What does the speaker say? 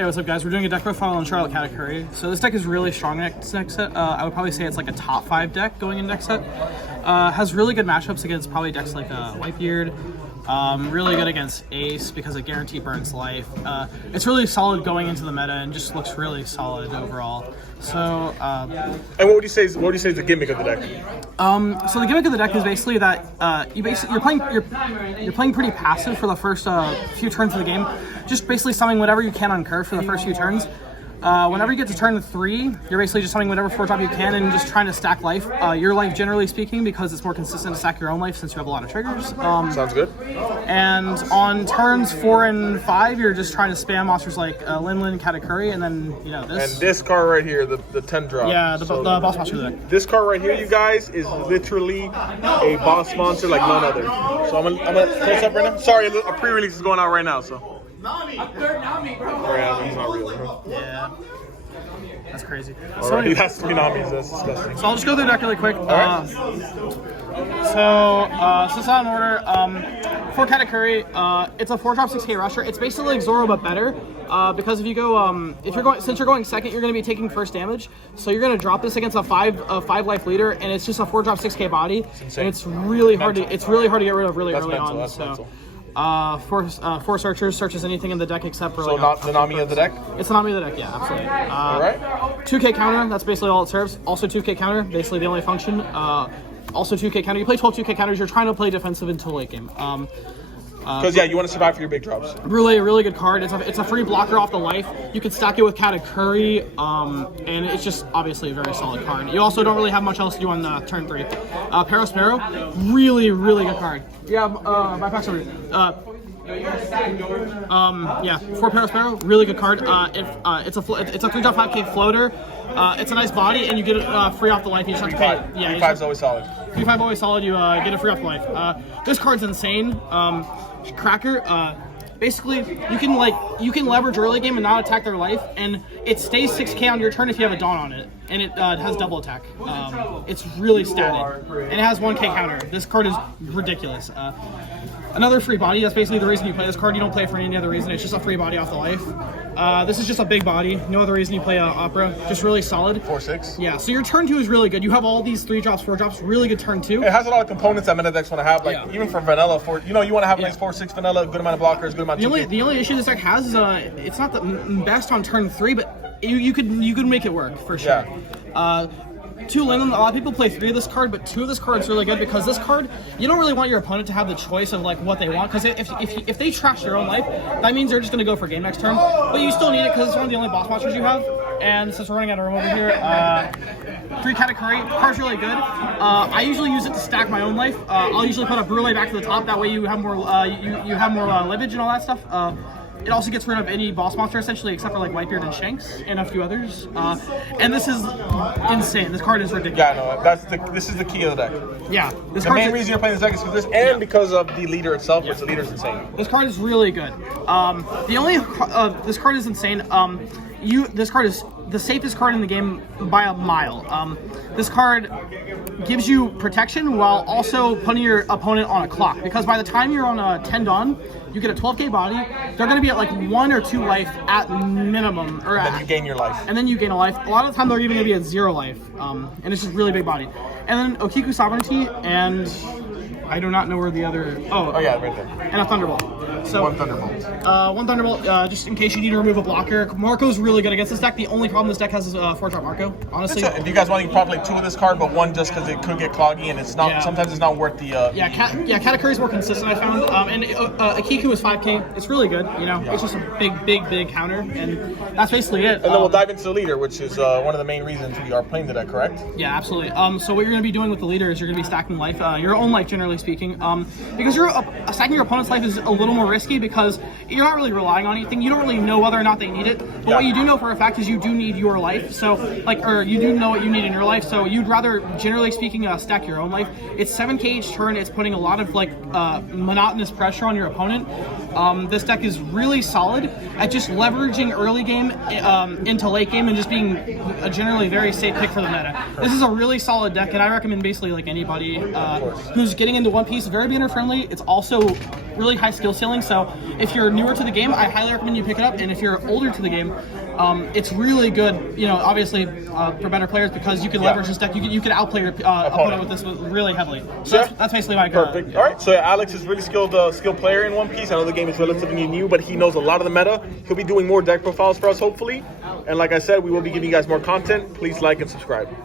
Hey, what's up, guys? We're doing a deck profile on Charlotte Katakuri. So this deck is really strong next set. I would probably say it's like a top 5 deck going in next set. Has really good matchups against probably decks like Whitebeard. Really good against Ace because it guaranteed burns life. It's really solid going into the meta and just looks really solid overall. So, and what would you say is the gimmick of the deck? So the gimmick of the deck is basically that you're playing pretty passive for the first few turns of the game, just basically summoning whatever you can on curve for the first few turns. Whenever you get to turn 3, you're basically just summoning whatever 4-drop you can and just trying to stack life. Your life, generally speaking, because it's more consistent to stack your own life since you have a lot of triggers. Sounds good. And on turns 4 and 5, you're just trying to spam monsters like Lin, Katakuri, and then this. And this card right here, the 10-drop. Yeah, the boss monster of the deck. This card right here, you guys, is literally a boss monster like none other. So I'm gonna close up right now. Sorry, a pre-release is going out right now, so. Nami, a third Nami, bro. Yeah, he's not real, bro. Yeah. That's crazy. So he has 3 Namis, that's disgusting. So I'll just go through the deck really quick. Alright. So it's not in order. For Katakuri, it's a 4-drop 6k rusher. It's basically like Zoro but better. Because if you go, since you're going second, you're going to be taking first damage. So you're going to drop this against a 5 life leader, and it's just a 4-drop 6k body, and it's really hard to get rid of really early on. That's mental. Force Archers searches anything in the deck except for so not the Nami of the deck? It's the Nami of the deck, yeah, absolutely. Alright. 2k counter, that's basically all it serves. Also 2k counter, basically the only function. Also 2k counter. You play 12 2k counters, you're trying to play defensive until late game. Because you want to survive for your big drops. Really good card. It's a free blocker off the life. You can stack it with Katakuri, and it's just obviously a very solid card. You also don't really have much else to do on turn 3. Parasparrow, really good card. Yeah, my pack's over here. Yeah, for Parasparrow, really good card. It's a 3-drop 5k floater. It's a nice body, and you get it free off the life. You just have to pay. Yeah, 3/5's always solid. 3/5 always solid. You get it free off the life. This card's insane. Cracker. Basically, you can leverage early game and not attack their life, and it stays 6k on your turn if you have a Dawn on it, and it has double attack. It's really statted, and it has 1k counter. This card is ridiculous. Another free body. That's basically the reason you play this card. You don't play it for any other reason. It's just a free body off the life. This is just a big body. No other reason you play Opera. Just really solid. 4/6. Yeah. So your turn 2 is really good. You have all these 3-drops, 4-drops. Really good turn 2. It has a lot of components that meta decks want to have. Like even for vanilla, you want to have a nice 4/6 vanilla, good amount of blockers, good amount of. The only issue this deck has is it's not the best on turn 3, but you could make it work for sure. Yeah. 2 Linen, a lot of people play 3 of this card, but 2 of this card is really good because this card, you don't really want your opponent to have the choice of like what they want, because if they trash their own life, that means they're just going to go for game next turn, but you still need it because it's one of the only boss monsters you have. And since we're running out of room over here, 3 Katakuri, card's really good. I usually use it to stack my own life. I'll usually put a Brule back to the top, that way you have more you have more livage and all that stuff. It also gets rid of any boss monster essentially, except for like Whitebeard and Shanks and a few others. And this is insane. This card is ridiculous. Yeah, no, this is the key of the deck. Yeah, the main reason you're playing this deck is because this, and because of the leader itself, which the leader's insane. This card is really good. This card is insane. This card is the safest card in the game by a mile. This card gives you protection while also putting your opponent on a clock, because by the time you're on a 10 Dawn, you get a 12k body. They're going to be at like 1 or 2 life at minimum, or then you gain your life. And then you gain a life. A lot of the time they're even going to be at 0 life, and it's just really big body. And then Okiku Sovereignty, and I do not know where the other. Oh yeah, right there. And a Thunderbolt. So 1 Thunderbolt. 1 Thunderbolt, just in case you need to remove a blocker. Marco's really good against this deck. The only problem this deck has is 4-drop Marco, honestly. If you guys want, you can probably play 2 of this card, but 1 just because it could get cloggy, and it's not. Sometimes it's not worth the. Katakuri's more consistent, I found. And Akiku is 5k. It's really good. It's just a big counter, and that's basically it. And then we'll dive into the leader, which is one of the main reasons we are playing the deck, correct? Yeah, absolutely. So what you're going to be doing with the leader is you're going to be stacking life, your own life, generally speaking. Because stacking your opponent's life is a little more risky because you're not really relying on anything. You don't really know whether or not they need it. But what you do know for a fact is you do need your life. So, or you do know what you need in your life. So you'd rather, generally speaking, stack your own life. It's 7k each turn. It's putting a lot of monotonous pressure on your opponent. This deck is really solid at just leveraging early game into late game and just being a generally very safe pick for the meta. This is a really solid deck, and I recommend basically like anybody who's getting into One Piece. Very beginner friendly. It's also really high skill ceiling. So if you're newer to the game, I highly recommend you pick it up. And if you're older to the game, it's really good. You know, obviously for better players because you can leverage this deck. You can outplay your opponent with this really heavily. So that's basically my perfect. All right, so Alex is really skilled player in One Piece. I know the game is relatively new, but he knows a lot of the meta. He'll be doing more deck profiles for us, hopefully. And like I said, we will be giving you guys more content. Please like and subscribe.